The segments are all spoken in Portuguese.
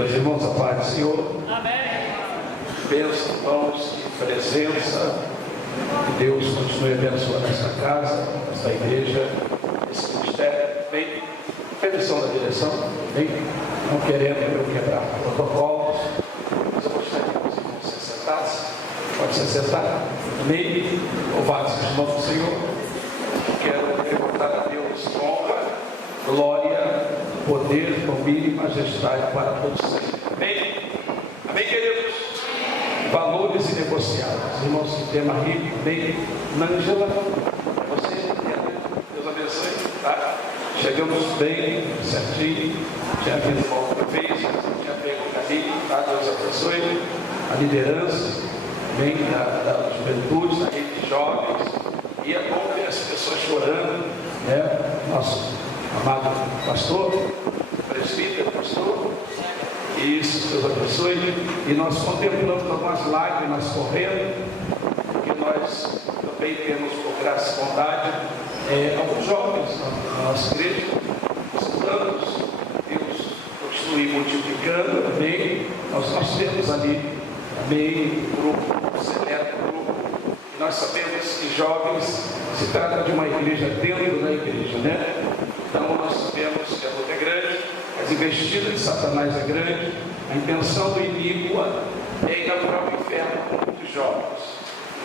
Meus irmãos, a paz do Senhor. Amém. Bênção, irmãos, e presença. Que Deus continue abençoando esta casa, esta igreja, esse ministério. Bem, permissão da direção. Bem, não querendo eu quebrar protocolos, mas eu gostaria que os irmãos se sentassem. Pode se sentar. Amém. Louvado seja o nome do Senhor. Quero perguntar a Deus honra, glória, poder, domínio e majestade para todos sempre. Amém? Amém, queridos? Valores inegociáveis. Irmãos, que tema rico. Amém? Nângela, você, Deus abençoe. Tá? Chegamos bem, certinho. Já vindo uma vez, já pego o caminho. Tá? Deus abençoe. A liderança, bem, da juventude, da rede de jovens. E é bom ver as pessoas chorando, né? Nosso amado pastor, presbítero, pastor, isso, Deus abençoe. E nós contemplamos algumas lágrimas correndo, porque nós também temos, por graça e bondade, alguns jovens na nossa igreja, estudando, Deus continue multiplicando, amém. Nós temos ali, amém, um grupo, seleto grupo. Nós sabemos que jovens se trata de uma igreja dentro da igreja, né? Então nós sabemos que a luta é grande, as investidas de Satanás é grande, a intenção do inimigo é inaugurar o inferno com muitos jovens.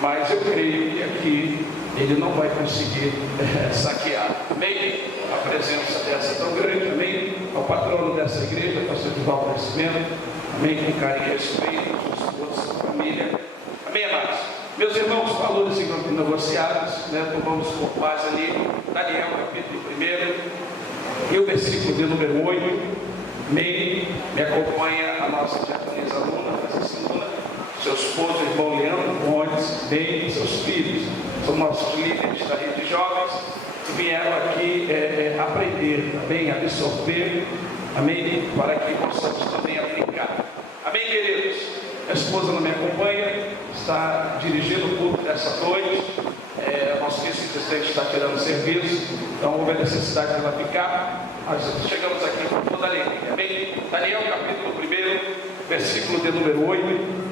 Mas eu creio que aqui ele não vai conseguir saquear. Amém? A presença dessa é tão grande, amém? Ao patrono dessa igreja, pastor Divaldo Nascimento, amém? Com carinho e respeito, sua sua família. Amém, amados? Meus irmãos, valores negociados, né? Tomamos por base ali, Daniel, capítulo 1, e o versículo de número 8, me acompanha a nossa diaconisa aluna, seu esposo, irmão Leandro Pontes, bem, seus filhos, são nossos líderes da rede de jovens, que vieram aqui aprender, também absorver, amém, para que possamos também aplicar. Amém, queridos? A esposa não me acompanha, está dirigindo o culto dessa noite. Nosso vice-presidente está tirando serviço, então houve a necessidade de ela ficar. Nós chegamos aqui com toda a alegria. Amém? Daniel, capítulo 1, versículo de número 8.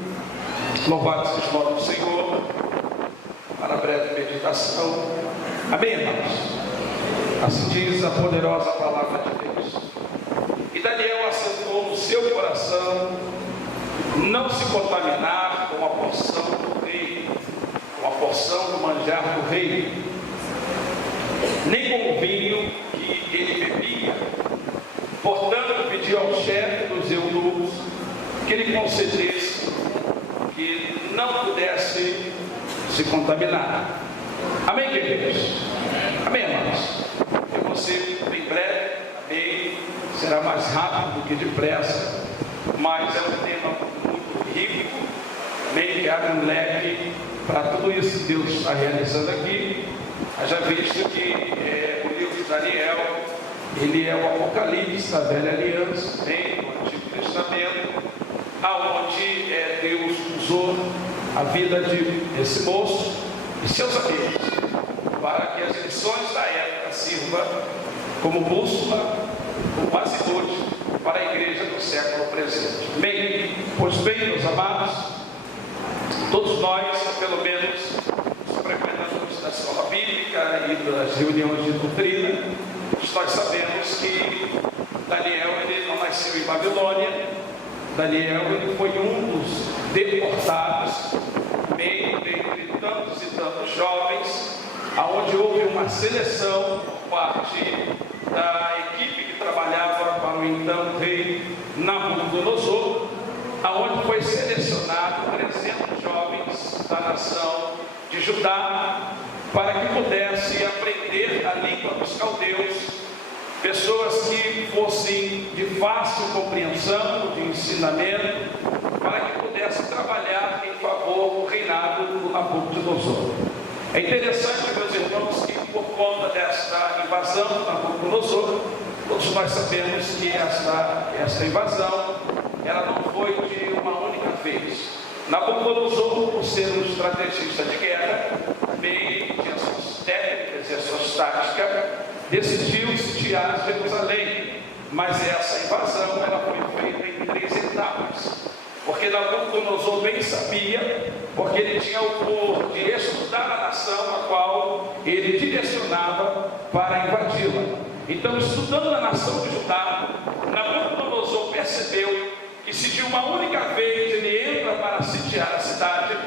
Louvado seja o nome do Senhor. Para a breve meditação. Amém, irmãos? Assim diz a poderosa palavra de Deus. E Daniel assentou no seu coração não se contaminar com a porção do rei, com a porção do manjar do rei, nem com o vinho que ele bebia. Portanto, pediu ao chefe dos eunucos que lhe concedesse que não pudesse se contaminar. Amém, queridos? Amém, irmãos? Eu vou ser bem breve, amém? Será mais rápido do que depressa, mas é um tema muito rico, amém? Que abre um leque para tudo isso que Deus está realizando aqui. Já visto que o livro de Daniel, ele é o Apocalipse da Velha Aliança, bem, no Antigo Testamento, aonde Deus usou a vida desse moço e seus amigos para que as lições da época sirvam como bússola, como azimuth para a igreja do século presente. Bem, pois bem, meus amados, todos nós, pelo menos, frequentamos da escola bíblica e das reuniões de doutrina, nós sabemos que Daniel ele não nasceu em Babilônia. Daniel ele foi um dos deportados, meio entre tantos e tantos jovens, aonde houve uma seleção por parte da equipe que trabalhava para o então rei Nabucodonosor, aonde foi selecionado 300 jovens da nação de Judá para que pudessem aprender a língua dos caldeus, pessoas que fossem de fácil compreensão, de ensinamento, para que pudessem trabalhar em favor do reinado do Nabucodonosor. É interessante, meus irmãos, que por conta desta invasão do Nabucodonosor, todos nós sabemos que esta invasão ela não foi de uma única vez. Nabucodonosor, por ser um estrategista de guerra, também tinha suas técnicas e as suas táticas, decidiu sitiar Jerusalém. Mas essa invasão ela foi feita em 3 etapas. Porque Nabucodonosor bem sabia, porque ele tinha o povo de estudar a nação a qual ele direcionava para invadi-la. Então, estudando a nação de Judá, Nabucodonosor percebeu que se de uma única vez ele entra para sitiar a cidade,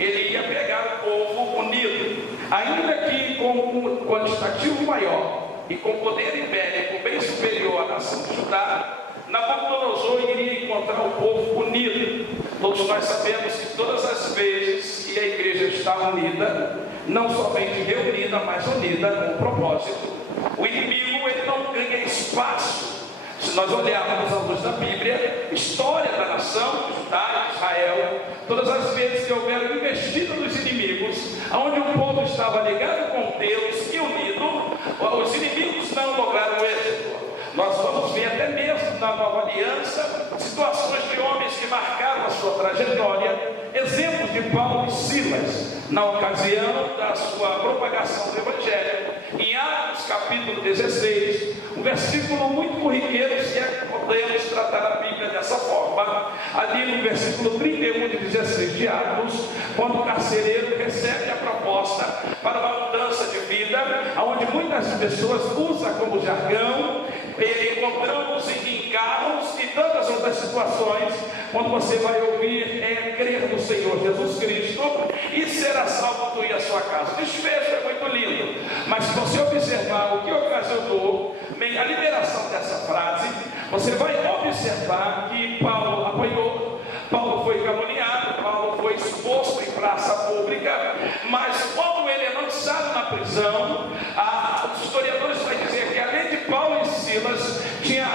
ele ia pegar o povo unido, ainda que com um quantitativo maior e com poder ibérico bem superior à nação de Judá. Nabucodonosor iria encontrar o povo unido. Todos nós sabemos que todas as vezes que a igreja está unida, não somente reunida, mas unida com um propósito, o inimigo ele não ganha espaço. Se nós olharmos à luz da Bíblia, história da nação de Judá, Israel, todas as vezes que houveram investida dos inimigos, onde o povo estava ligado com Deus e unido, os inimigos não lograram êxito. Nós vamos ver até mesmo na Nova Aliança situações de homens que marcaram a sua trajetória, exemplos de Paulo e Silas, na ocasião da sua propagação do Evangelho. Em Atos capítulo 16, um versículo muito corriqueiro, se é que podemos tratar a Bíblia dessa forma, ali no versículo 31 de 16 de Atos, quando o carcereiro recebe a proposta para uma mudança de vida, onde muitas pessoas usam como jargão, encontramos em carros e tantas outras situações, quando você vai ouvir crer no Senhor Jesus Cristo e será salvo tu e a sua casa. O desfecho é muito lindo, mas se você observar o que ocasionou a liberação dessa frase, você vai observar que Paulo apanhou, Paulo foi caluniado, Paulo foi exposto em praça pública, mas quando ele é lançado na prisão, os historiadores vão dizer que além de Paulo e Silas, tinha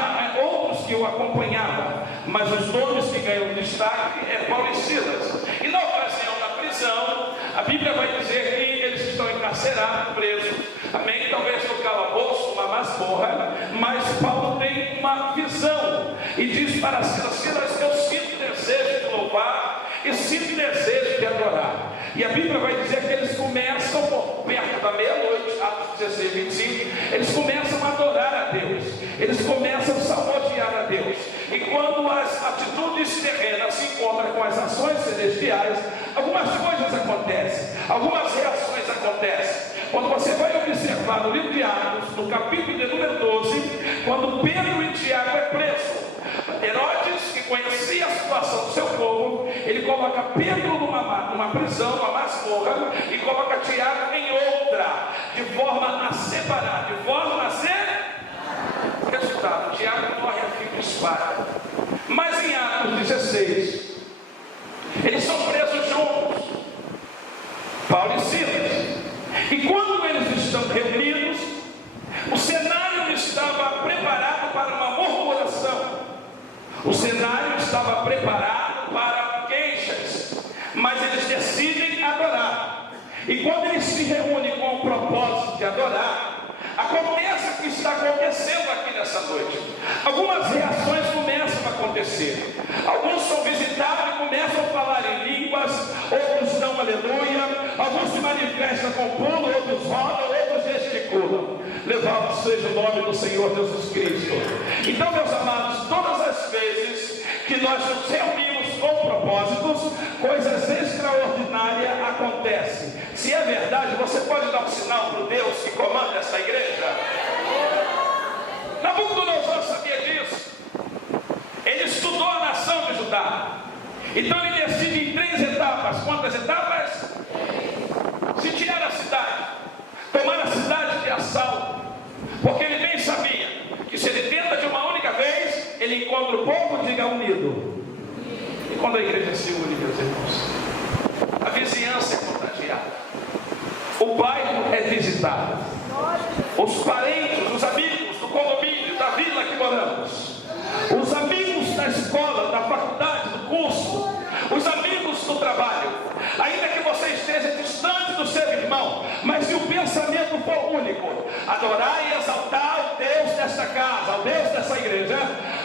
outros que o acompanhavam, mas os nomes que ganham destaque é Paulo e Silas. E na ocasião da prisão, a Bíblia vai dizer que eles estão encarcerados, presos, amém? Talvez no calabouço, uma masmorra, mas Paulo tem uma visão e diz para Silas: Silas, eu sinto desejo de louvar e sinto desejo de adorar. E a Bíblia vai dizer que eles começam por perto da meia-noite, Atos 16, 25, eles começam a adorar a Deus, eles começam a salmodiar a Deus. E quando as atitudes terrenas se encontram com as ações celestiais, algumas coisas acontecem, algumas reações acontecem. Quando você vai observar no livro de Atos, no capítulo de número 12, quando Pedro e Tiago é preso, Herodes, que conhecia a situação do seu povo, ele coloca Pedro numa prisão, numa masmorra, e coloca Tiago em outra, de forma a separar, de forma a ser. Resultado, Tiago morre a fio de espada. Mas em Atos 16, eles são presos juntos, Paulo e Silas. E quando eles estão reunidos, o cenário estava preparado para uma murmuração. O cenário estava preparado para queixas, mas eles decidem adorar. E quando eles se reúnem com o propósito de adorar, acontece o que está acontecendo aqui nessa noite. Algumas reações começam a acontecer. Alguns são visitados e começam a falar em línguas, outros dão aleluia, alguns se manifestam com pulo, outros rodam, outros gesticulam. Louvado seja o nome do Senhor Jesus Cristo. Então, meus amados, todas as vezes que nós nos reunimos com propósitos, coisas extraordinárias acontecem. Se é verdade, você pode dar um sinal para o Deus que comanda essa igreja? Nabucodonosor sabia disso. Ele estudou a nação de Judá. Então ele decide em 3 etapas. Quantas etapas? Sitiar a cidade, tomar a cidade de assalto, porque ele bem sabia que se ele tenta de uma única vez, ele encontra o povo, diga unido. E quando a igreja se une, meus irmãos, a vizinhança é contagiada, o bairro é visitado, os parentes, os amigos do condomínio, da vila que moramos, os amigos da escola, da faculdade, do curso, os amigos do trabalho, ainda que você esteja distante do seu irmão, mas se o pensamento for único, adorar e exaltar o Deus desta casa, o Deus dessa igreja,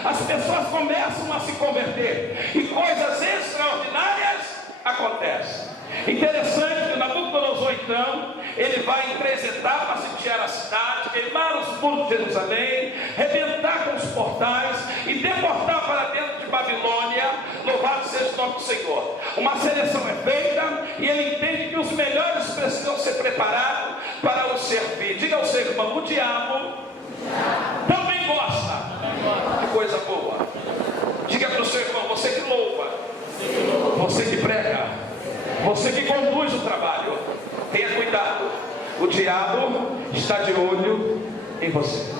as pessoas começam a se converter e coisas extraordinárias acontecem. Interessante que Nabucodonosor, então, ele vai em 3 etapas: sitiar a cidade, queimar os muros de Jerusalém, rebentar com os portais e deportar para dentro de Babilônia. Louvado seja o nome do Senhor. Uma seleção é feita e ele entende que os melhores precisam ser preparados para o servir. Diga ao seu irmão: o diabo também gosta. Que coisa boa. Diga para o seu irmão: você que louva, você que prega, você que conduz o trabalho, tenha cuidado, o diabo está de olho em você.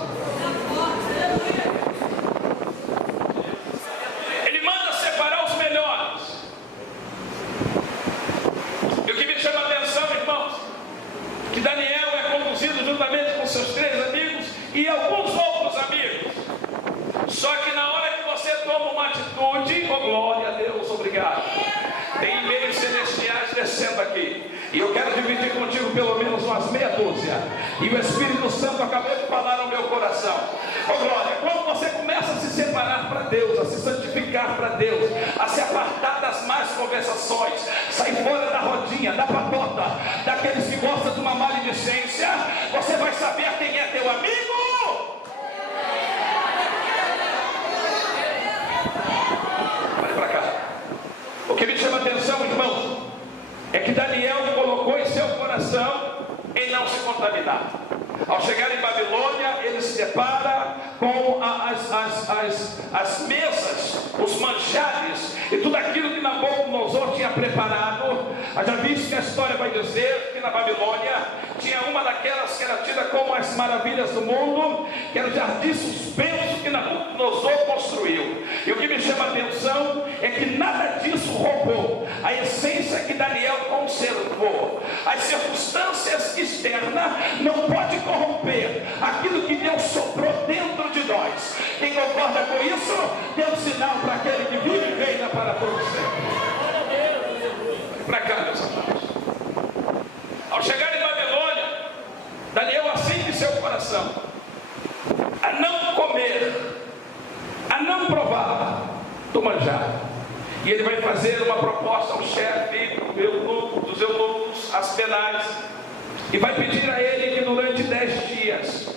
Ele manda separar os melhores. E o que me chama a atenção, irmãos, que Daniel é conduzido juntamente com seus 3 amigos e alguns outros amigos. Só que na hora que você toma uma atitude, oh glória a Deus, obrigado, tem e-mails celestiais descendo aqui, e eu quero dividir contigo pelo menos umas meia dúzia, e o Espírito Santo acabou de falar no meu coração. Oh glória, quando você começa a se separar para Deus, a se santificar para Deus, a se apartar das más conversações, sair fora da rodinha, da patota, daqueles que gostam de uma maledicência, você vai saber quem é teu amigo. O que me chama a atenção, irmãos, é que Daniel colocou em seu coração em não se contaminar. Ao chegar em Babilônia, ele se depara com as mesas, os manjares e tudo aquilo que Nabucodonosor tinha preparado. Já visto que a história vai dizer que na Babilônia tinha uma daquelas que era tida como as maravilhas do mundo, que era o jardim suspenso que Nabucodonosor construiu. E o que me chama a atenção é que nada disso roubou a essência que Daniel conservou. As circunstâncias externas não podem corromper aquilo que Deus soprou dentro de nós. Quem concorda com isso, dê um sinal para aquele que vive e reina para todos sempre. Para cá, meus amados. Ao chegar em Babilônia, Daniel acende seu coração a não comer, a não provar do manjar. E ele vai fazer uma proposta ao chefe dos eunucos, Aspenaz, e vai pedir a ele que durante 10 dias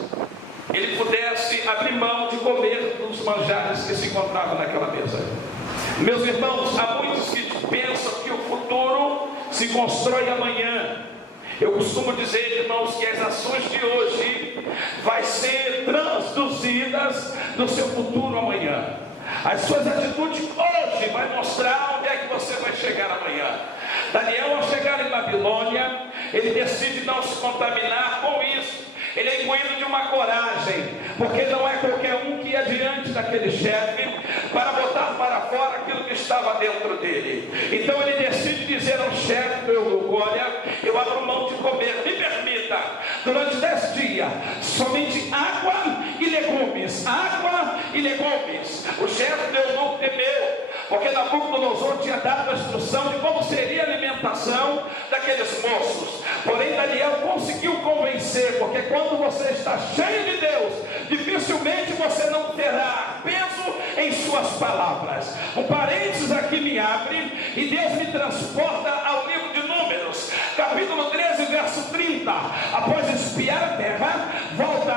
ele pudesse abrir mão de comer dos manjares que se encontravam naquela mesa. Meus irmãos, há muitos que pensam que o futuro se constrói amanhã. Eu costumo dizer, irmãos, que as ações de hoje vai ser transduzidas no seu futuro amanhã. As suas atitudes hoje vai mostrar onde é que você vai chegar amanhã. Daniel, ao chegar em Babilônia, ele decide não se contaminar com isso. Ele é imbuído de uma coragem, porque não é qualquer um que ia diante daquele chefe para botar para fora aquilo que estava dentro dele. Então ele decide dizer ao chefe do eunuco: olha, eu abro mão de comer, me permita, durante 10 dias, somente água e legumes, água e legumes. O chefe do eunuco temeu, porque Nabucodonosor tinha dado a instrução de como seria a alimentação daqueles moços. Porém Daniel conseguiu convencer, porque quando você está cheio de Deus, dificilmente você não terá peso em suas palavras. Um parênteses aqui me abre e Deus me transporta ao livro de Números, capítulo 13, verso 30. Após espiar a terra, volta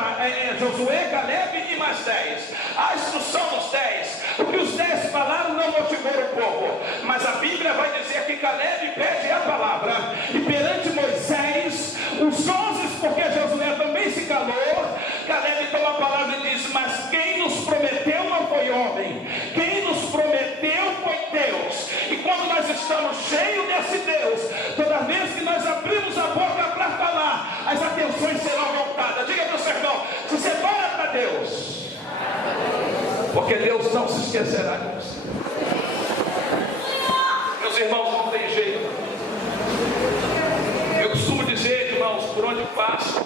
Josué, Caleb e mais 10. A instrução dos 10, o que os 10 falaram não motivou o povo, mas a Bíblia vai dizer que Caleb pede a palavra, e perante Moisés, os 11, porque Josué também se calou, Caleb toma a palavra e diz: mas quem nos prometeu não foi homem, quem nos prometeu foi Deus. E quando nós estamos cheios desse Deus, toda vez que nós abrimos a boca para falar, as atenções serão voltadas. Diga para o seu irmão: se separa para Deus, porque Deus não se esquecerá de você. Meus irmãos, não tem jeito. Eu costumo dizer, irmãos, por onde passo,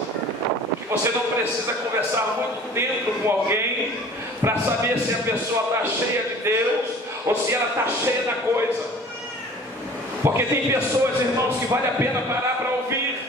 que você não precisa conversar muito tempo com alguém para saber se a pessoa está cheia de Deus ou se ela está cheia da coisa. Porque tem pessoas, irmãos, que vale a pena parar para ouvir,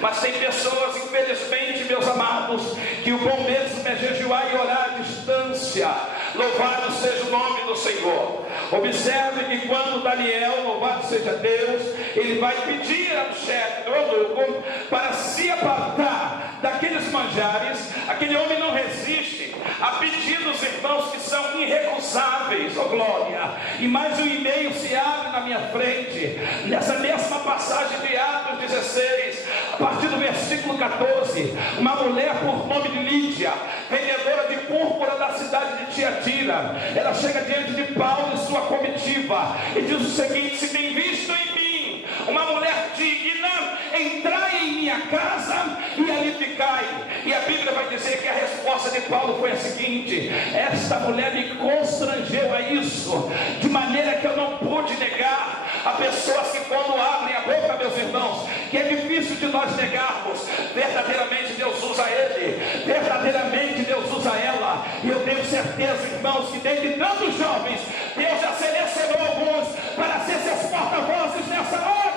mas tem pessoas, infelizmente, meus amados, que o bom mesmo é jejuar e orar à distância. Louvado seja o nome do Senhor. Observe que quando Daniel, louvado seja Deus, ele vai pedir ao chefe do eunuco para se apartar daqueles manjares, aquele homem não resiste a pedidos, irmãos, que são irrecusáveis, oh glória. E mais um e-mail se abre na minha frente, nessa mesma passagem de Atos 16, a partir do versículo 14, uma mulher por nome de Lídia, vendedora de púrpura da cidade de Tiatira, ela chega diante de Paulo e sua comitiva, e diz o seguinte: se tem visto em mim uma mulher digna, entrai em minha casa e ali ficai. E a Bíblia vai dizer que a resposta de Paulo foi a seguinte: esta mulher me constrangeu a isso, de maneira que eu não pude negar. Há pessoas que quando abrem a boca, meus irmãos, que é difícil de nós negarmos, verdadeiramente Deus usa ele, verdadeiramente Deus usa ela. E eu tenho certeza, irmãos, que dentre tantos jovens, Deus já selecionou alguns para ser seus porta-vozes nessa hora.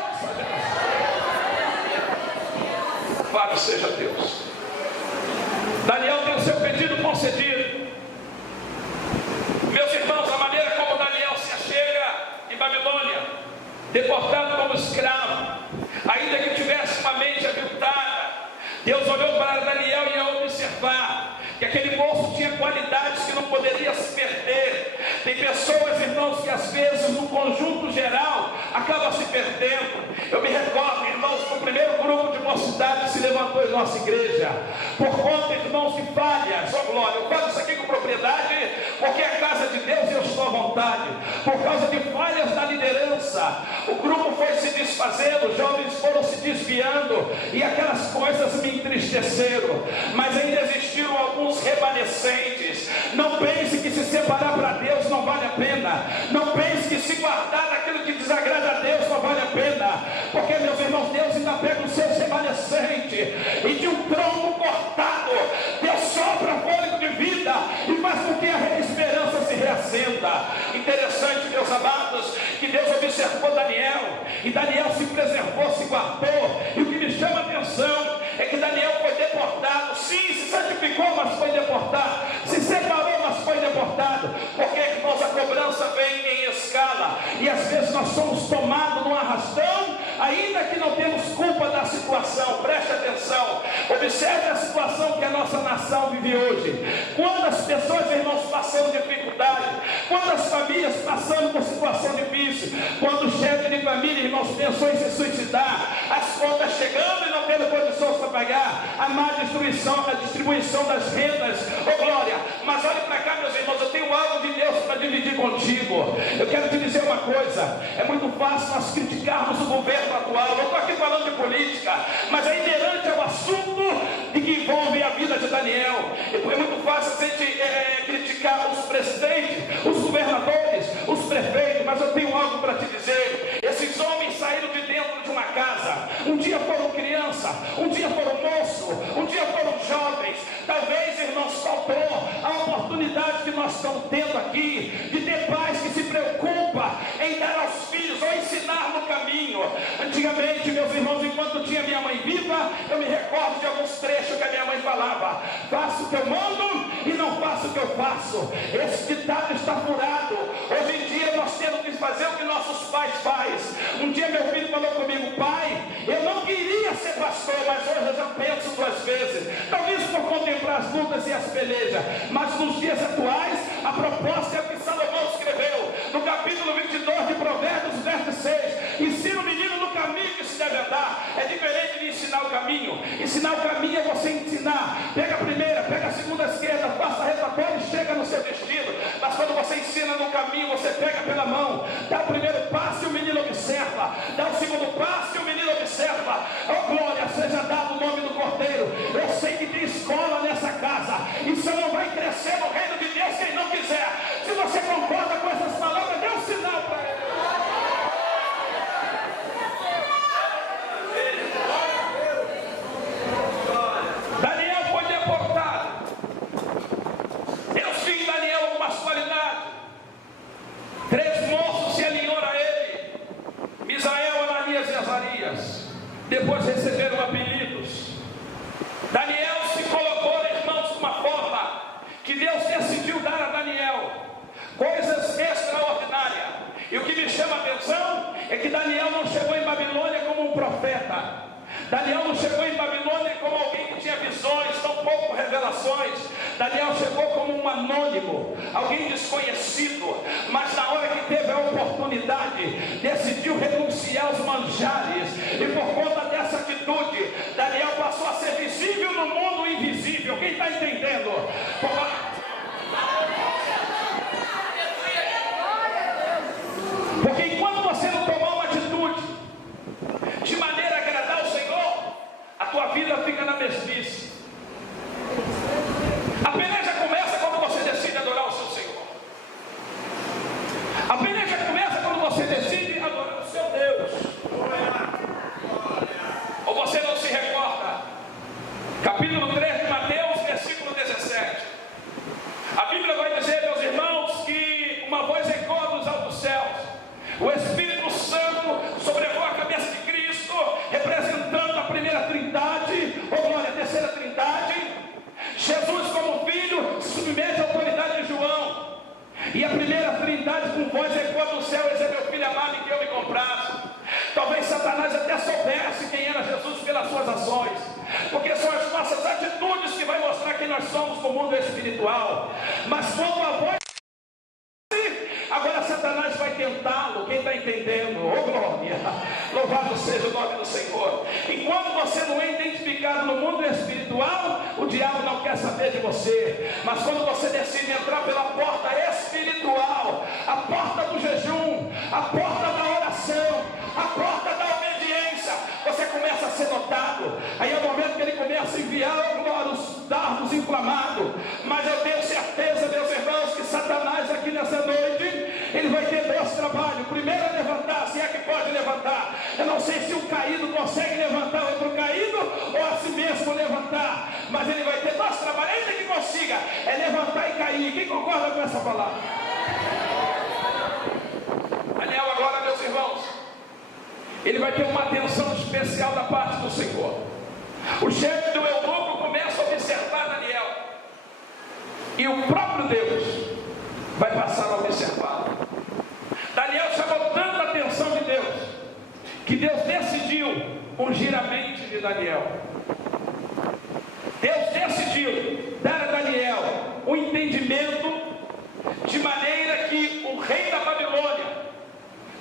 Louvado seja Deus. Daniel tem o seu pedido concedido. Meus irmãos, a maneira como Daniel se achega em Babilônia, deportado como escravo, ainda que tivesse uma mente aviltada, Deus olhou para Daniel e ia observar que aquele moço tinha qualidades que não poderia se perder. Tem pessoas, irmãos, que às vezes no conjunto geral acabam se perdendo. Eu me recordo, irmãos, que o primeiro grupo de mocidade que se levantou em nossa igreja, por conta, irmãos, de falhas, ó glória, eu falo isso aqui com propriedade, porque é a casa de Deus e eu estou à vontade. Por causa de falhas da liderança, o grupo foi se desfazendo, os jovens foram se desviando, e aquelas coisas me entristeceram. Mas ainda existiram alguns remanescentes. Não pense que se separar para Deus não vale a pena. Não pense que se guardar daquilo que desagrada a Deus não vale a pena. Porque, meus irmãos, Deus ainda pega os seus remanescentes, e de um tronco cortado, Deus sopra fôlego de vida e faz com que a esperança se reacenda. Interessante, meus amados, que Deus observou Daniel, e Daniel se preservou, se guardou. E o que me chama a atenção é que Daniel foi deportado, sim, se santificou, mas foi deportado, se separou, mas foi deportado. Porque, irmãos, a cobrança vem em escala, e às vezes nós somos tomados num arrastão, ainda que não temos culpa da situação. Preste atenção, observe a situação que a nossa nação vive hoje. Quando as pessoas, irmãos, passando dificuldade, quando as famílias passando por situação difícil, quando o chefe de família, irmãos, pensou em se suicidar, as contas chegando e não tendo condições para pagar, a má distribuição das rendas, oh glória. Mas olhe para cá, meus irmãos, eu tenho algo de Deus para dividir contigo. Eu quero te dizer uma coisa: é muito fácil nós criticarmos o governo atual. Eu estou aqui falando de política, mas é inerente ao assunto de que envolve a vida de Daniel. É muito fácil a gente criticar os presidentes, os governadores, os prefeitos, mas eu tenho algo para te dizer. Esses homens saíram de dentro de uma casa, um dia foram criança, um dia foram moço, um dia foram jovens. Talvez, irmãos, faltou a oportunidade que nós estamos tendo aqui de ter pais que se preocupam em dar aos filhos ou ensinar no caminho. Antigamente, meus irmãos, enquanto tinha minha mãe viva, eu me recordo de alguns trechos que a minha mãe falava: faço o que eu mando e não faço o que eu faço. Esse ditado está furado. Hoje em dia nós temos que fazer o que nossos pais fazem. Um dia meu filho falou comigo: pai, eu não queria ser pastor, mas hoje eu já penso duas vezes. Talvez por contemplar as lutas e as pelejas, mas nos dias atuais a proposta é o que Salomão escreveu no capítulo 22 de Provérbios, verso 6: ensina o menino no caminho que se deve andar. É diferente de ensinar o caminho. Ensinar o caminho é você ensinar, pega a primeira, pega a segunda esquerda, passa a retatória e chega no seu destino. Mas quando você ensina no caminho, você pega pela mão, dá o primeiro passo e o menino observa, dá o segundo passo e o menino observa. Oh glória, seja dado o nome do Cordeiro. Eu sei que tem escola nessa casa, e só não vai crescer no reino de Deus quem não quiser. Se você concorda com essas palavras, dê um sinal para ele. Daniel foi deportado. Deus tinha em Daniel algumas qualidades. 3 moços se alinharam a ele: Misael, Ananias e Azarias. Depois receberam apelidos. Daniel se colocou, irmãos, de uma forma que Deus decidiu dar a Daniel coisas extraordinárias. Daniel não chegou em Babilônia como alguém que tinha visões, tampouco revelações. Daniel chegou como um anônimo, alguém desconhecido, mas na hora que teve a oportunidade, decidiu renunciar aos manjares, e por conta dessa atitude, Daniel passou a ser visível no mundo invisível. Quem está entendendo? Porque enquanto você não tomar uma atitude de maneira a agradar o Senhor, a tua vida fica na mesmice. A peleja começa quando você decide adorar o seu Senhor. A peleja começa quando você decide adorar o seu Deus. Ou você não se recorda? Capítulo 3 de Mateus, versículo 17. A Bíblia vai dizer, meus irmãos, que uma voz ecoa dos altos céus. O Espírito Santo sobrevoa a cabeça de Cristo, representando a primeira trindade, ou glória, a terceira trindade. Jesus, como filho, se submete à autoridade de João. E a primeira trindade, com voz ecoa do céu: esse é meu filho amado em que eu me comprazo. Talvez Satanás até soubesse quem era Jesus pelas suas ações, porque são as nossas atitudes que vai mostrar quem nós somos no mundo espiritual. Mas quando a voz, agora Satanás vai tentá-lo. Quem está entendendo? Oh glória, louvado seja o nome do Senhor. Enquanto você não é identificado no mundo espiritual, o diabo não quer saber de você. Mas quando você decide entrar pela porta espiritual, a porta do jejum, a porta da oração, a porta da obediência, você começa a ser notado. Aí é o momento que ele começa a enviar os dardos inflamados. Mas eu tenho certeza, meus irmãos, que Satanás aqui nessa noite, ele vai ter dois trabalhos. Primeiro é levantar, se é que pode levantar. Eu não sei se o caído consegue levantar outro caído, ou a si mesmo levantar, mas ele vai ter dois trabalhos, ainda que consiga, é levantar e cair. Quem concorda com essa palavra? Daniel agora, meus irmãos, ele vai ter uma atenção especial da parte do Senhor. O chefe do eunuco começa a observar Daniel, e o próprio Deus vai passar a observar. Daniel chamou tanta atenção de Deus, que Deus decidiu ungir a mente de Daniel. Deus decidiu dar a Daniel um entendimento, de maneira que o rei da Babilônia,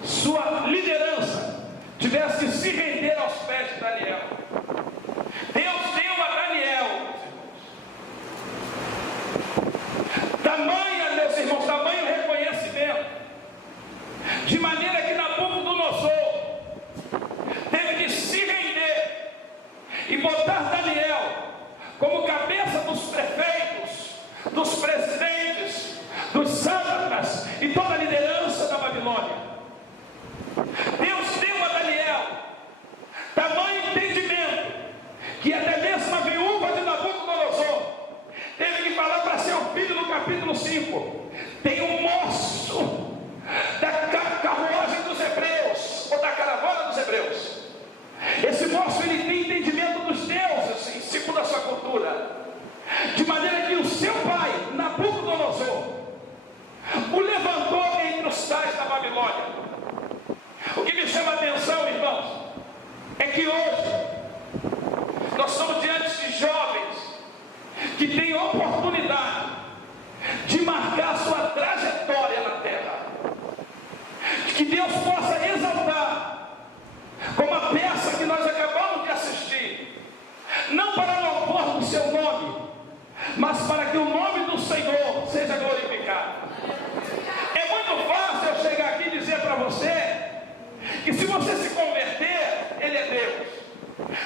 sua liderança, tivesse que se render aos pés de Daniel. Deus deu a Daniel tamanho reconhecimento, de maneira que Nabucodonosor teve que se render e botar Daniel como cabeça dos prefeitos, dos presidentes, dos sátrapas e toda a liderança da Babilônia. Deus deu a Daniel tamanho entendimento, que até mesmo a viúva de Nabucodonosor teve que falar para seu filho no capítulo 5: tem um moço da carruagem dos hebreus, ou da caravana dos hebreus. Esse moço, ele tem entendimento dos deuses, segundo a sua cultura, de maneira que o seu pai, Nabucodonosor, o levantou entre os tais da Babilônia. O que me chama a atenção, irmãos, é que hoje nós estamos diante de jovens que têm oportunidade de marcar sua trajetória na terra. Que Deus possa exaltar, como a peça que nós acabamos de assistir, não para louvor do seu nome, mas para que o nome do Senhor seja glorificado. É muito fácil eu chegar aqui e dizer para você que se você se converter, Ele é Deus.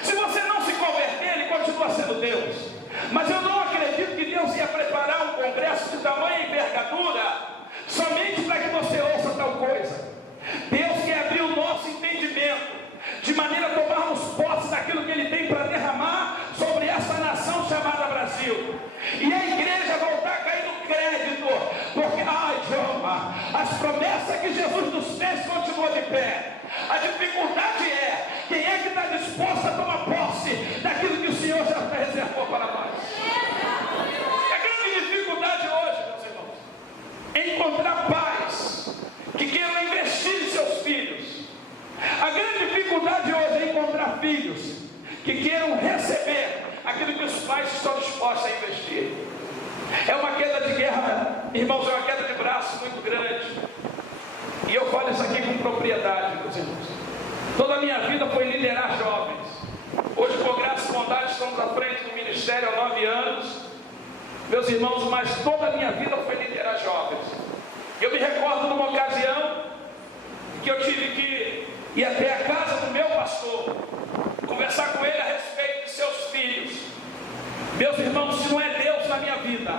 Se você não se converter, Ele continua sendo Deus. Mas eu não acredito que Deus ia preparar um congresso de tamanha envergadura somente para que você ouça tal coisa. Deus quer abrir o nosso entendimento, de maneira a tomarmos posse daquilo que Ele tem para derramar sobre essa nação chamada Brasil. E a igreja voltar a cair no crédito, porque, Jeová, as promessas que Jesus nos fez continuam de pé. A dificuldade é, quem é que está disposto a tomar posse daquilo que o Senhor já reservou para nós? A grande dificuldade hoje, meus irmãos, é encontrar pais que queiram investir em seus filhos. A grande dificuldade hoje é encontrar filhos que queiram receber aquilo que os pais estão dispostos a investir. É uma queda de guerra, irmãos, é uma queda de braço muito grande. E eu falo isso aqui com propriedade, meus irmãos. Toda a minha vida foi liderar jovens. Hoje, por graça e bondade, estamos à frente do ministério há 9 anos. Meus irmãos, mas toda a minha vida foi liderar jovens. Eu me recordo de uma ocasião que eu tive que ir até a casa do meu pastor, conversar com ele a respeito de seus filhos. Meus irmãos, se não é Deus na minha vida,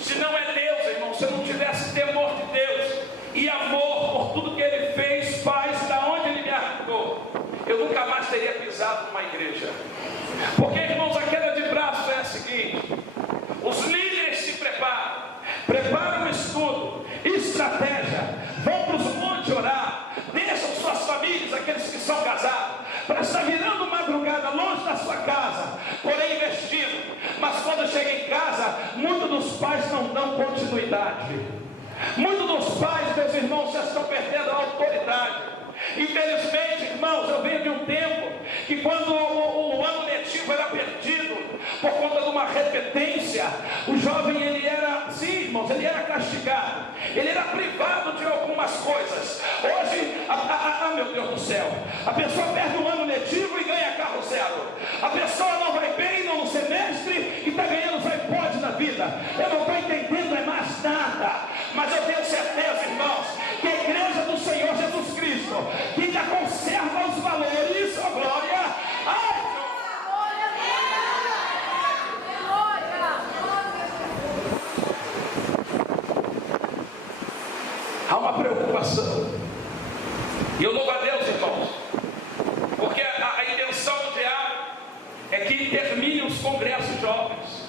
se não é Deus, irmão, se eu não tivesse temor de Deus e amor por tudo que Ele fez, faz, da onde Ele me arrancou, eu nunca mais teria pisado numa igreja. Porque, irmãos, a queda de braço é a seguinte: os líderes se preparam o estudo, estratégia, vão para os montes orar, deixam suas famílias, aqueles que são casados, para estar virando madrugada longe da sua casa, porém investindo. Mas quando chega em casa, muitos dos pais não dão continuidade. Muitos dos pais, meus irmãos, já estão perdendo a autoridade. Infelizmente, irmãos, eu venho de um tempo que quando o ano letivo era perdido por conta de uma repetência, o jovem, ele era, sim, irmãos, ele era castigado, ele era privado de algumas coisas. Hoje, meu Deus do céu, a pessoa perde um ano letivo e ganha carro zero. A pessoa não vai bem no semestre e está ganhando os iPods na vida. Eu não estou entendendo é mais nada, mas eu tenho certeza, irmãos, que a igreja do Senhor Jesus Cristo, que ainda conserva os valores, ó glória, há uma preocupação. E eu louvo a Deus, irmãos, porque a intenção do diabo é que termine os congressos jovens.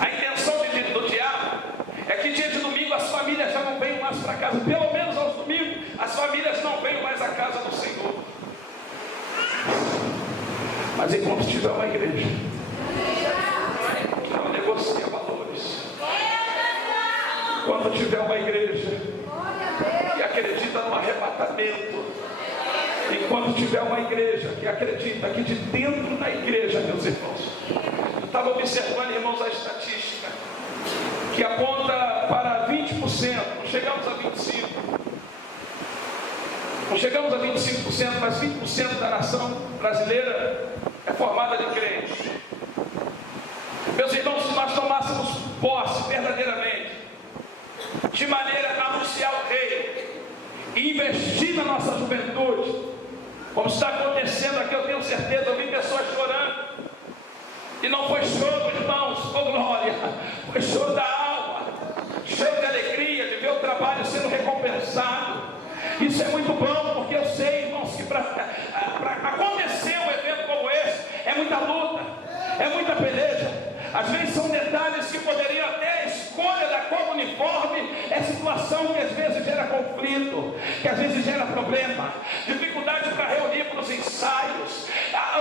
A intenção do diabo é que dia de domingo as famílias já não venham mais para casa. Pelo menos aos domingos as famílias não venham mais à casa do Senhor. Mas enquanto tiver uma igreja que não negocia valores, quando tiver uma igreja que acredita no arrebatamento, enquanto tiver uma igreja que acredita que de dentro da igreja, meus irmãos, eu estava observando, irmãos, a estatística que aponta para 20%, não chegamos a 25%, não chegamos a 25%, mas 20% da nação brasileira é formada de crentes. Meus irmãos, se nós tomássemos posse verdadeiramente, de maneira a anunciar o Rei e investir na nossa juventude, como está acontecendo aqui, eu tenho certeza, eu vi pessoas chorando, e não foi choro, irmãos, oh glória, foi choro da alma, choro de alegria, de ver o trabalho sendo recompensado. Isso é muito bom, porque eu sei, irmãos, que para acontecer um evento como esse, é muita luta, é muita peleja. Às vezes são detalhes que poderiam até, a escolha da cor uniforme é situação que às vezes gera conflito, que às vezes gera problema, dificuldade para reunir para os ensaios,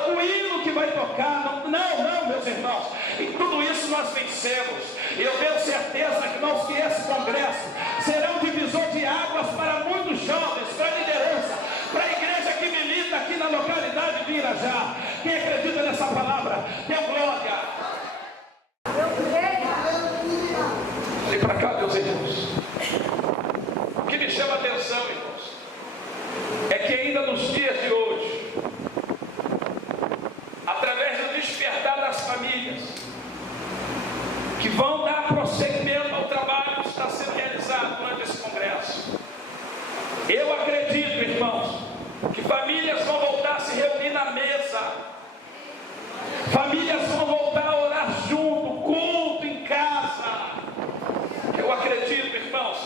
o hino que vai tocar, não, meus irmãos, e tudo isso nós vencemos. Eu tenho certeza, irmãos, que esse congresso será um divisor de águas para muitos jovens, para a liderança, para a igreja que milita aqui na localidade de Irajá. Quem acredita nessa palavra, dê glória. E para cá, meus irmãos, o que me chama a atenção, irmãos, é que ainda nos dias de hoje, através do despertar das famílias, que vão dar prosseguimento ao trabalho que está sendo realizado durante esse congresso, eu acredito, irmãos, que famílias vão voltar a se reunir na mesa, famílias vão voltar a orar junto, culto em casa. Eu acredito, irmãos,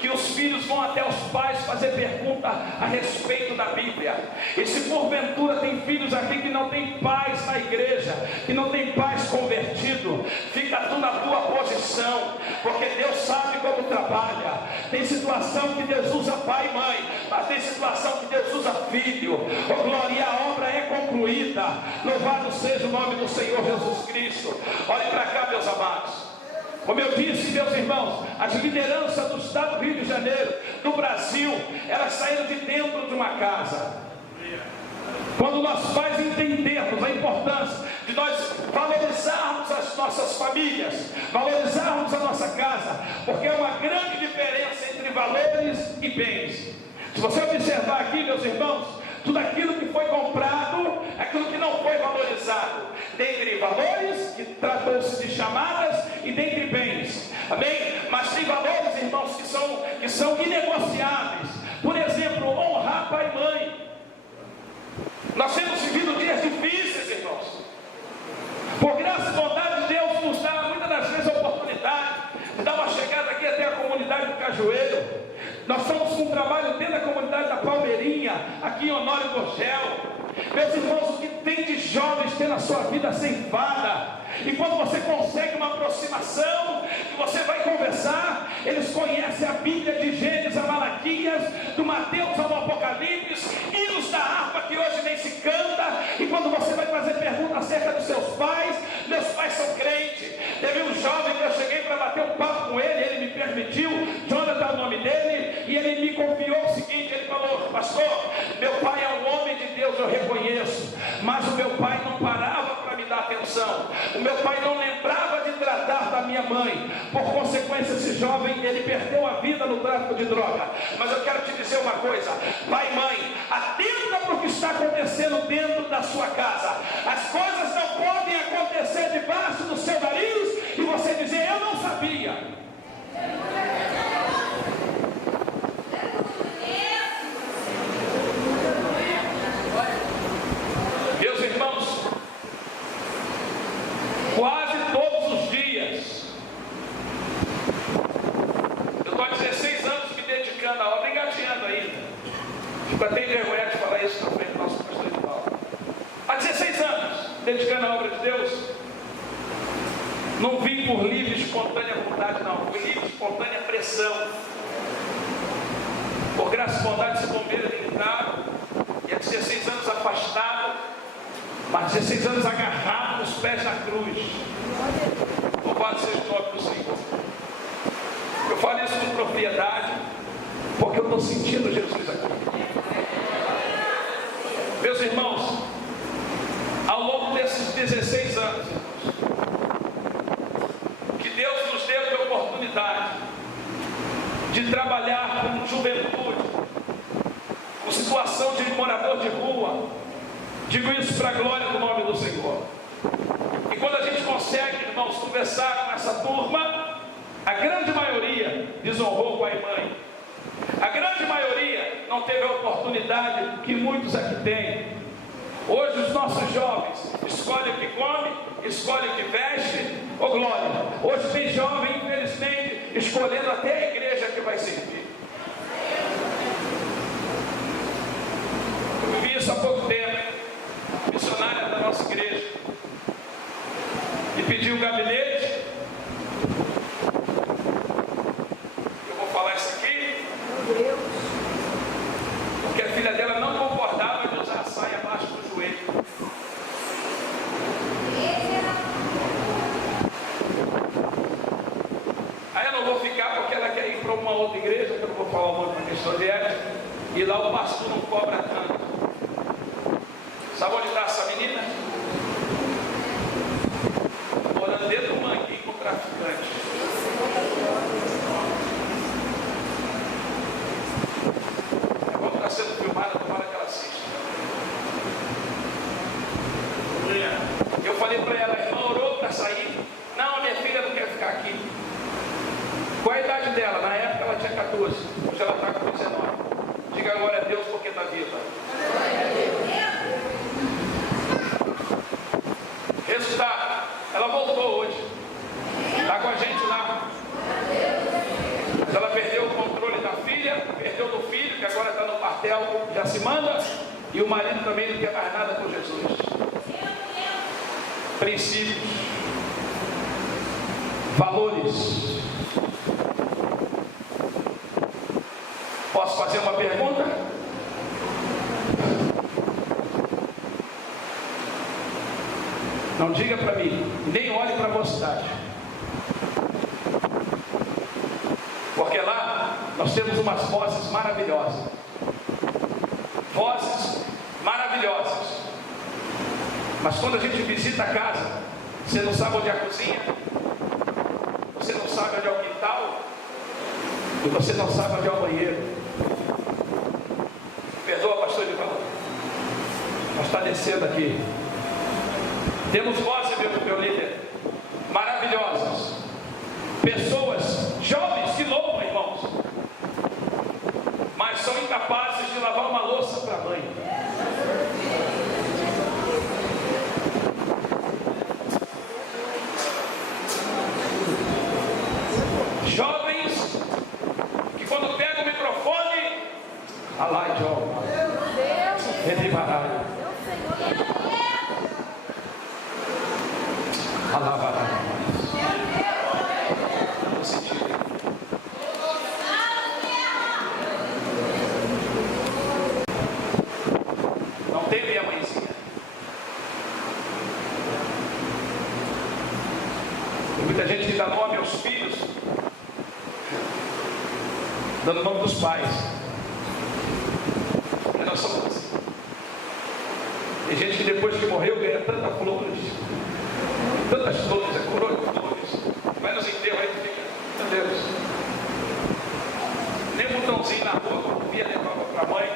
que os filhos vão até os pais fazer pergunta a respeito da Bíblia. E se porventura tem filhos aqui que não tem pais na igreja, que não tem pais convertidos, fica tu na tua posição, porque Deus sabe como trabalha. Tem situação que Deus usa pai e mãe, mas tem situação que Deus usa filho. Oh glória, e a obra é concluída. Louvado seja o nome do Senhor Jesus Cristo. Olhe para cá, meus amados. Como eu disse, meus irmãos, as lideranças do estado do Rio de Janeiro, do Brasil, elas saíram de dentro de uma casa. Quando nós pais entendermos a importância de nós valorizarmos as nossas famílias, valorizarmos a nossa casa, porque é uma grande diferença entre valores e bens. Se você observar aqui, meus irmãos, tudo aquilo que foi comprado, aquilo que não foi valorizado, dentre valores, que tratou-se de chamadas, e dentre bens, amém? Mas tem valores, irmãos, que são inegociáveis. Por exemplo, honrar pai e mãe. Nós temos vivido dias difíceis, irmãos. Por graça e bondade de Deus, nos dá muitas das vezes a oportunidade de dar uma chegada aqui até a comunidade do Cajueiro. Nós estamos com um trabalho dentro da comunidade da Palmeirinha, aqui em Honório Gorgel. Meus irmãos, o que tem de jovens tendo a sua vida ceifada, e quando você consegue uma aproximação, que você vai conversar, eles conhecem a Bíblia de Gênesis a Malaquias, do Mateus ao Apocalipse, hinos da harpa que hoje nem se canta, e quando você vai fazer pergunta acerca dos seus pais, meus pais são crentes. Teve um jovem que eu cheguei para bater um papo com ele, ele me permitiu, Jonathan é o nome dele, e ele me confiou o seguinte, ele falou: pastor, meu pai é um homem de Deus, eu reconheço, mas o meu pai não parava para me dar atenção, o meu pai não lembrava de tratar da minha mãe, por consequência esse jovem, ele perdeu a vida no tráfico de droga. Mas eu quero te dizer uma coisa, pai e mãe, atenta para o que está acontecendo dentro da sua casa. As coisas não podem acontecer debaixo do seu nariz e você dizer: eu não sabia. Meus irmãos, quase todos os dias, eu estou há 16 anos me dedicando à obra, engateando ainda. Fico até envergonhado de falar isso na frente do nosso pastor Edivaldo. Há 16 anos, dedicando à obra de Deus. Não vim por livre e espontânea vontade, não. Foi livre e espontânea pressão. Por graça e bondade, esse bombeiro militar, e há 16 anos afastado, mas 16 anos agarrado nos pés da cruz. Louvado seja o nome do Senhor. Eu falo isso com propriedade, porque eu estou sentindo Jesus aqui. Meus irmãos, ao longo desses 16 anos, que Deus nos deu a oportunidade de trabalhar com juventude, com situação de morador de rua, digo isso para a glória do nome do Senhor. E quando a gente consegue, irmãos, conversar com essa turma, a grande maioria desonrou o pai e mãe. A grande maioria não teve a oportunidade que muitos aqui têm. Hoje os nossos jovens escolhem o que come, escolhem o que veste, ô glória. Hoje tem jovem, infelizmente, escolhendo até a igreja que vai servir. Eu vivi isso há pouco tempo. Missionária da nossa igreja e pediu o gabinete. Eu vou falar isso aqui porque a filha dela não concordava de usar a saia abaixo do joelho. Aí eu não vou ficar porque ela quer ir para uma outra igreja, que eu não vou falar muito para questão de ética, e lá o pastor não cobra tanto. Sabe onde está essa menina? Morando dentro do manguinho com o traficante. Agora está sendo filmada, tomara que ela assista. Eu falei para ela: irmã, orou para sair? Não, minha filha não quer ficar aqui. Qual a idade dela? Na época ela tinha 14, hoje ela está com 19. Diga glória a Deus porque está viva. Resultado, ela voltou hoje, está com a gente lá, mas ela perdeu o controle da filha, perdeu do filho, que agora está no quartel, já se manda, e o marido também não quer mais nada com Jesus. Princípios, valores. Posso fazer uma pergunta? Não diga para mim, nem olhe para a mocidade. Porque lá nós temos umas vozes maravilhosas. Vozes maravilhosas. Mas quando a gente visita a casa, você não sabe onde é a cozinha, você não sabe onde é o quintal, e você não sabe onde é o banheiro. Perdoa, pastor Edivaldo, mas está descendo aqui. Temos vozes, meu líder, maravilhosas, pessoas jovens que louvam, irmãos, mas são incapazes de lavar uma louça para a mãe. Jovens que quando pegam o microfone, alai João, entre baralho, alabará. No sentido. Não teve a mãezinha. Tem muita gente que dá nome aos filhos dando o nome dos pais. E nós somos assim. Tem gente que depois que morreu ganha tantas flores, é coroa de flores. Vai nos enterros aí que fica, meu Deus. Nem um botãozinho na rua, quando via, levava para a mãe,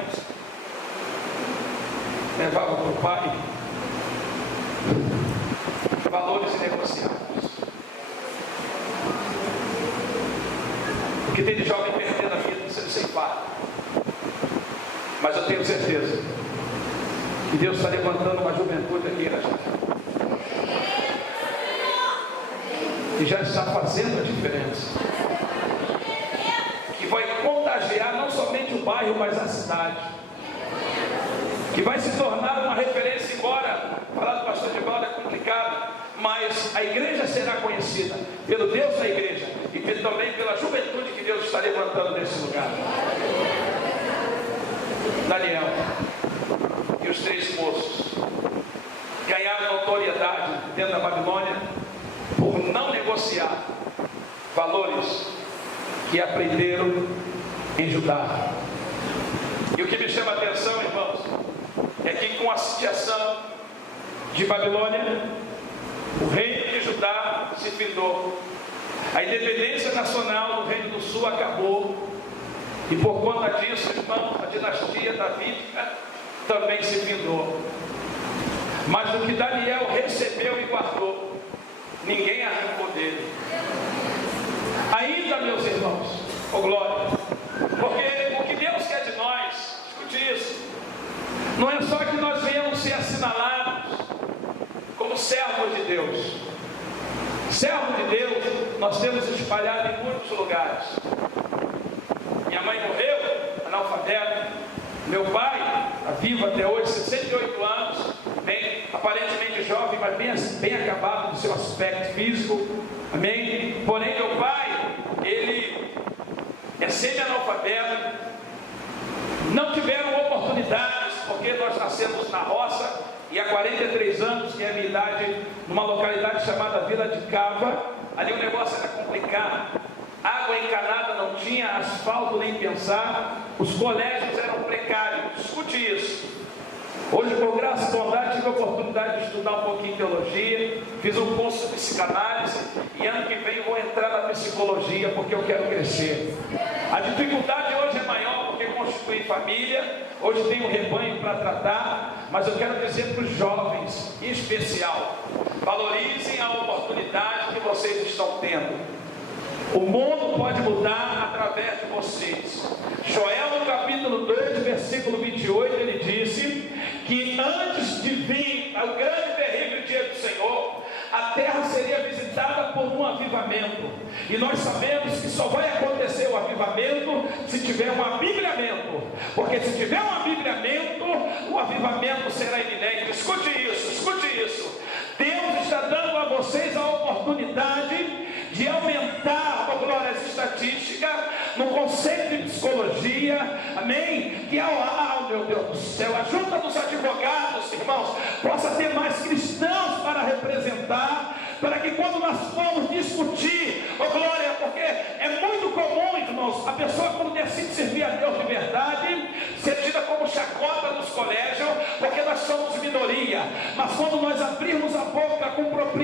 levava para o pai. Valores inegociáveis. O que tem de jovem perdendo a vida sendo ceifado. Mas eu tenho certeza que Deus está levantando uma juventude aqui, que já está fazendo a diferença, que vai contagiar não somente o bairro, mas a cidade, que vai se tornar uma referência. Embora falar do pastor Edivaldo é complicado, mas a igreja será conhecida pelo Deus da igreja e também pela juventude que Deus está levantando nesse lugar. Daniel e os 3 moços ganharam notoriedade dentro da Babilônia por não negociar valores que aprenderam em Judá. E o que me chama a atenção, irmãos, é que com a sitiação de Babilônia, o reino de Judá se findou, a independência nacional do Reino do Sul acabou, e por conta disso, irmãos, a dinastia davídica também se findou. Mas o que Daniel recebeu e guardou, ninguém arrancou dele. Ainda, meus irmãos, oh glória, porque o que Deus quer de nós, escute isso, não é só que nós venhamos ser assinalados como servos de Deus. Servo de Deus nós temos espalhado em muitos lugares. Minha mãe morreu, analfabeta. Meu pai, vivo até hoje, 68 anos, bem, aparentemente jovem, mas bem acabado no seu aspecto físico, amém? Porém, meu pai, ele é semi-analfabeto, não tiveram oportunidades, porque nós nascemos na roça, e há 43 anos, que é a minha idade, numa localidade chamada Vila de Cava, ali o negócio era complicado. Água encanada não tinha, asfalto nem pensar, os colégios eram precários. Escute isso. Hoje, por graça e bondade, tive a oportunidade de estudar um pouquinho de teologia, fiz um curso de psicanálise, e ano que vem vou entrar na psicologia, porque eu quero crescer. A dificuldade hoje é maior, porque constitui família, hoje tem um rebanho para tratar, mas eu quero dizer para os jovens, em especial, valorizem a oportunidade que vocês estão tendo. O mundo pode mudar através de vocês. Joel, no capítulo 2, versículo 28, ele disse que antes de vir o grande e terrível dia do Senhor, a terra seria visitada por um avivamento. E nós sabemos que só vai acontecer o avivamento se tiver um abibilhamento. Porque se tiver um abibilhamento, o avivamento será iminente. Escute isso. Deus está dando a vocês a oportunidade de aumentar, por glória, as estatísticas no conceito de psicologia, amém? Que meu Deus do céu, a junta dos advogados, irmãos, possa ter mais cristãos para representar, para que quando nós formos discutir, glória, porque é muito comum, irmãos, a pessoa quando decide servir a Deus de verdade, ser tida como chacota nos colégios,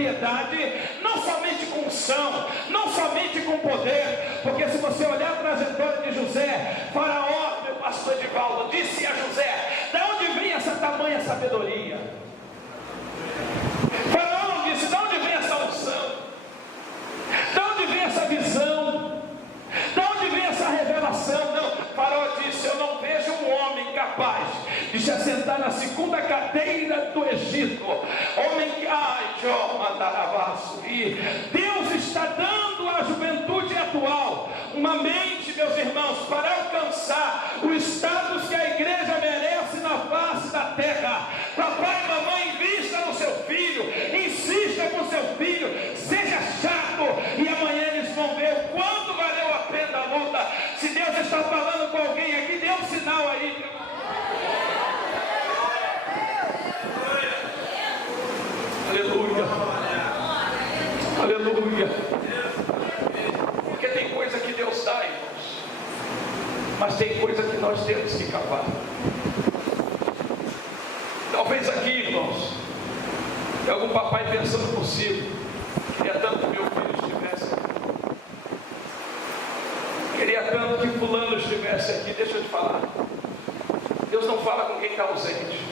propriedade, não somente com unção, não somente com poder, porque se você olhar a trajetória de José, Faraó, meu pastor Edivaldo, disse a José: de onde vem essa tamanha sabedoria? Faraó disse: de onde vem essa unção? De onde vem essa visão? De onde vem essa revelação? Não, Faraó disse: eu não vejo um homem capaz de se assentar na segunda cadeira do Egito. Homem que, e Deus está dando à juventude atual uma mente, meus irmãos, para alcançar o status que a igreja merece na face da terra. Papai e mamãe, invista no seu filho, insista com seu filho, seja chato, e amanhã eles vão ver o quanto valeu a pena a luta. Se Deus está falando com alguém aqui, dê um sinal aí. Aleluia, aleluia. Porque tem coisa que Deus dá, irmãos, mas tem coisa que nós temos que cavar. Talvez aqui, irmãos, tem algum papai pensando consigo: queria tanto que meu filho estivesse aqui, queria tanto que fulano estivesse aqui. Deixa eu te falar, Deus não fala com quem está ausente.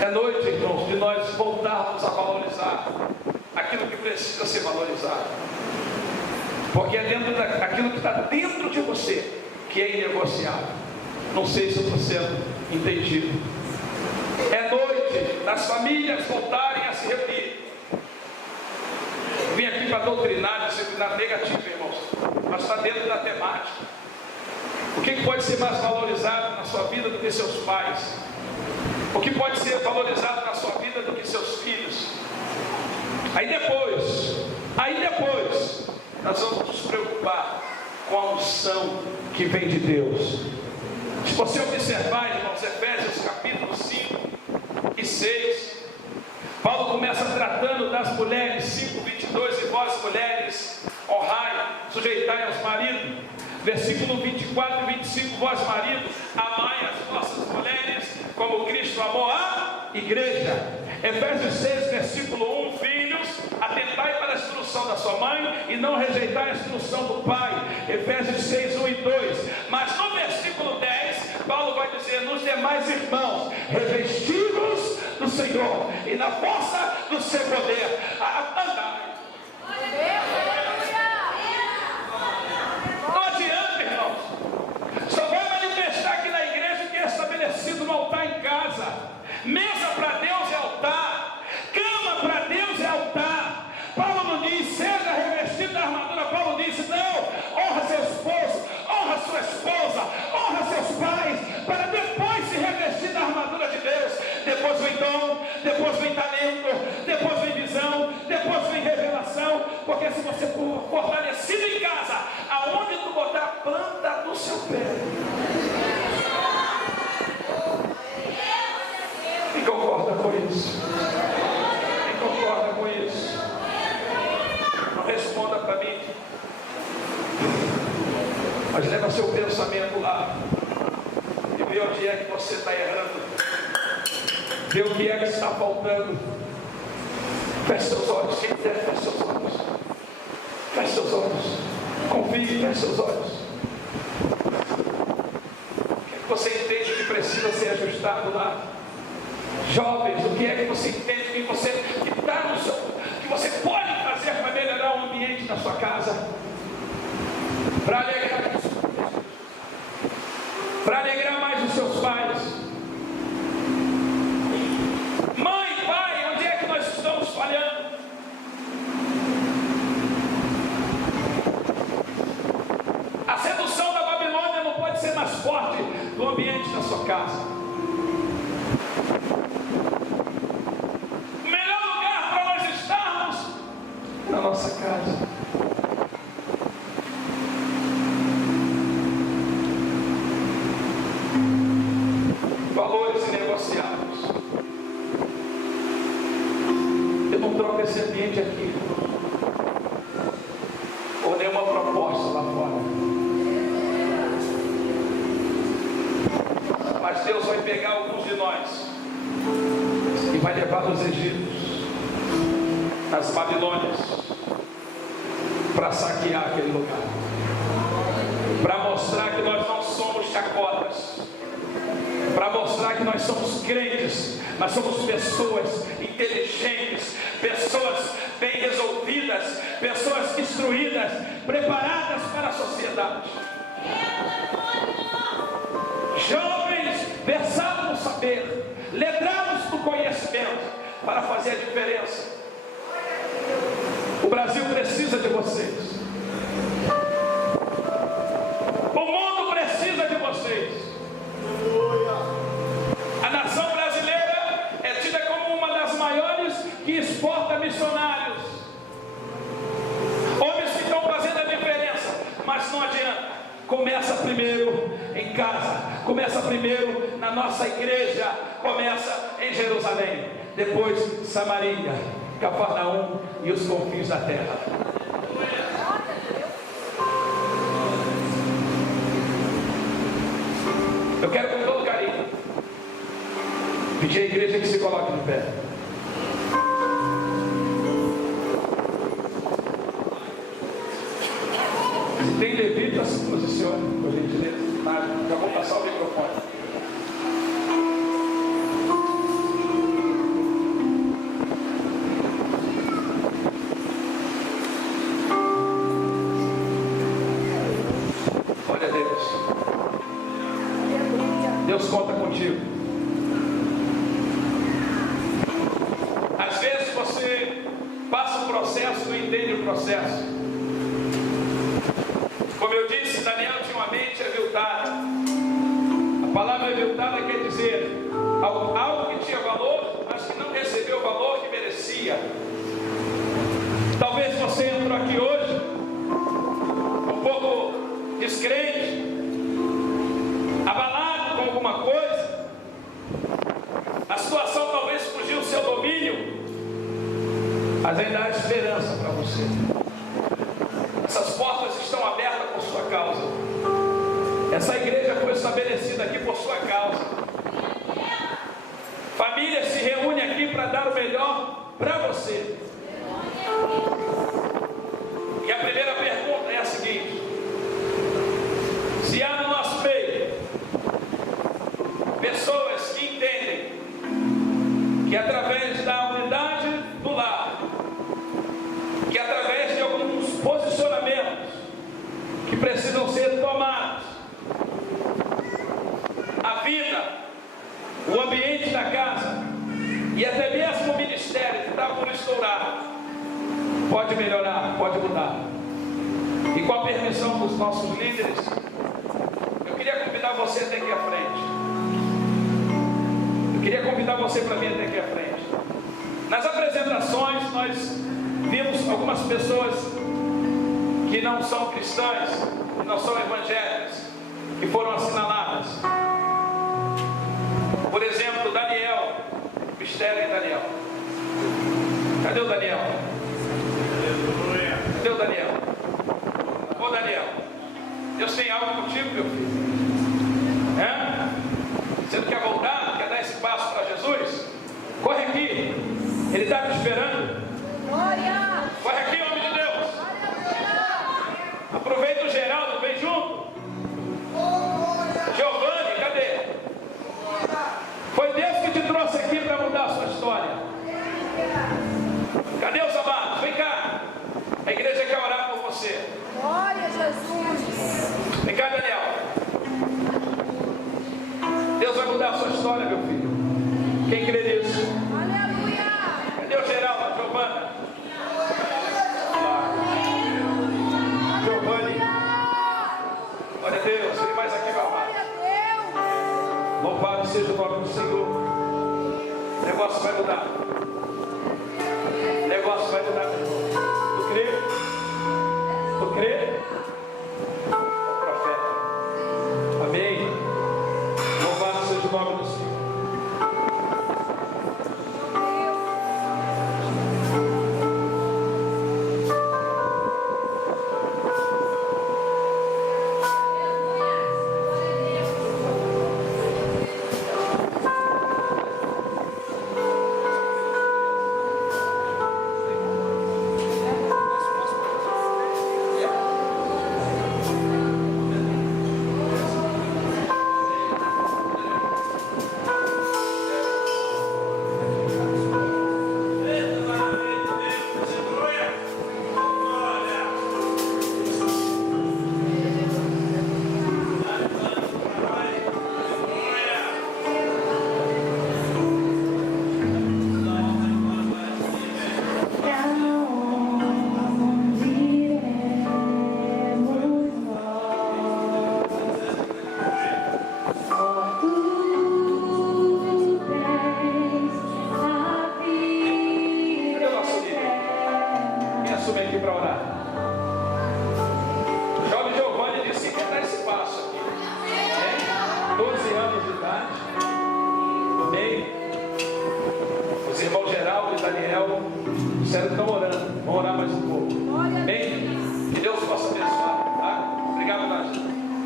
É noite, irmãos, de nós voltarmos a valorizar aquilo que precisa ser valorizado, porque é dentro daquilo que está dentro de você que é inegociável. Não sei se eu estou sendo entendido. É noite das famílias voltarem a se reunir. Vim aqui para doutrinar, disciplinar negativo, irmãos, mas está dentro da temática. O que pode ser mais valorizado na sua vida do que seus pais? O que pode ser valorizado na sua vida do que seus filhos? Aí depois, nós vamos nos preocupar com a unção que vem de Deus. Se você observar, irmãos, Efésios capítulo 5 e 6, Paulo começa tratando das mulheres, 5:22, e vós mulheres, honrai, sujeitai aos maridos. Versículo 24 e 25, vós maridos, amai as vossas mulheres, como Cristo amou a igreja. Efésios 6, versículo 1, filhos, atentai para a instrução da sua mãe, e não rejeitai a instrução do pai. Efésios 6, 1 e 2. Mas no versículo 10, Paulo vai dizer: nos demais irmãos, revestidos do Senhor, e na força do seu poder, andai. Não adianta, irmãos, só vai manifestar aqui na igreja o que é estabelecido no altar em casa. Mesa para Deus é altar, cama para Deus é altar. Paulo não diz: seja revestido da armadura. Paulo diz: não, honra seu esposo, honra sua esposa, honra seus pais, para depois se revestir da armadura de Deus. Depois vem dom, depois vem talento, depois vem visão, depois vem revelação. Porque se você for fortalecido em casa, aonde tu botar a planta do seu pé. Quem concorda com isso? Quem concorda com isso? Não responda para mim, mas leva seu pensamento lá e vê onde é que você está errando, vê o que é que está faltando. Feche seus olhos, quem quiser, feche seus olhos. Feche seus olhos, confie, feche seus olhos. O que é que você entende que precisa ser ajustado lá? Jovens, o que é que você entende que está no seu, que você pode fazer para melhorar o ambiente da sua casa, para alegrar mais os seus pais? Mãe, pai, onde é que nós estamos falhando? A sedução da Babilônia não pode ser mais forte do ambiente da sua casa. Na nossa casa. Valores inegociáveis. Eu não troco esse ambiente aqui ou nenhuma proposta lá fora, mas Deus vai pegar alguns de nós e vai levar nos Egípcios. as Babilônias para saquear aquele lugar, para mostrar que nós não somos chacotas, para mostrar que nós somos crentes, nós somos pessoas inteligentes, pessoas bem resolvidas, pessoas instruídas, preparadas para a sociedade. Jovens versados no saber, letrados no conhecimento, para fazer a diferença. O Brasil precisa de vocês. O mundo precisa de vocês. A nação brasileira é tida como uma das maiores que exporta missionários. Homens que estão fazendo a diferença, mas não adianta. Começa primeiro em casa, começa primeiro na nossa igreja, começa em Jerusalém, depois Samaria, Cafarnaum e os confins da terra. Eu quero com todo carinho pedir à igreja que se coloque de pé. Se tem levitas, se posicione, por gentileza. Já vou passar o microfone. Glória a Deus. Deus conta contigo. Às vezes você passa um processo, não entende o processo. Como eu disse, Daniel tinha uma mente aviltada. A palavra aviltada quer dizer algo que tinha valor, mas que não recebeu o valor que merecia. Talvez você entrou aqui hoje um pouco descrente, abalado com alguma coisa. A situação talvez fugiu do seu domínio, mas ainda há esperança para você. Essas portas estão abertas por sua causa. Essa igreja foi estabelecida aqui por sua causa. Família se reúne aqui para dar o melhor para você. E a primeira pergunta é a seguinte: se há no nosso meio pessoas que entendem que através da unidade do lar, que através de alguns posicionamentos que precisam ser tomados, a vida, o ambiente da casa e até mesmo o ministério que está por estourar pode melhorar, pode mudar. E com a permissão dos nossos líderes, eu queria convidar você até aqui à frente. Eu queria convidar você para vir até aqui à frente. Nas apresentações nós vimos algumas pessoas que não são cristãs, que não são evangélicas, que foram assinaladas. Por exemplo, Daniel, mistério em Daniel. Cadê o Daniel? Cadê o Daniel? Ô Daniel, Deus tem algo contigo, meu filho? Você não quer voltar? Não quer dar esse passo para Jesus? Corre aqui, Ele está te esperando. Glória! Corre aqui, homem de Deus. Aproveita o Geraldo, vem junto. Giovanni, cadê? Foi Deus que te trouxe aqui para mudar a sua história. Cadê os amados? Vem cá. A igreja quer orar por você. Glória a Jesus! Vem cá, Daniel. Deus vai mudar a sua história, meu filho. Quem crê nisso? Aleluia! Cadê o Geraldo, a Giovana? Giovanni. Glória a Deus. Ele mais aqui, meu amado. Louvado seja o nome do Senhor. O negócio vai mudar. O negócio vai mudar. Tu crê? Tu crê? O profeta. Amém. Louvado seja o nome do Senhor.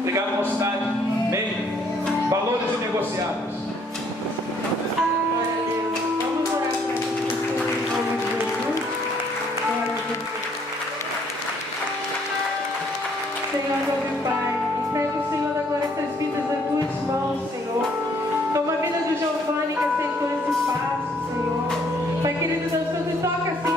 Obrigado, mocidade. Amém. Valores inegociáveis. Glória a Deus. Vamos orar para que Jesus em nome de Jesus. Glória a Deus. Senhor, meu Pai, entrega o Senhor agora essas vidas nas tuas mãos, Senhor. Toma a vida do Giovanni que aceitou esse passo, Senhor. Pai querido Deus, tu toca assim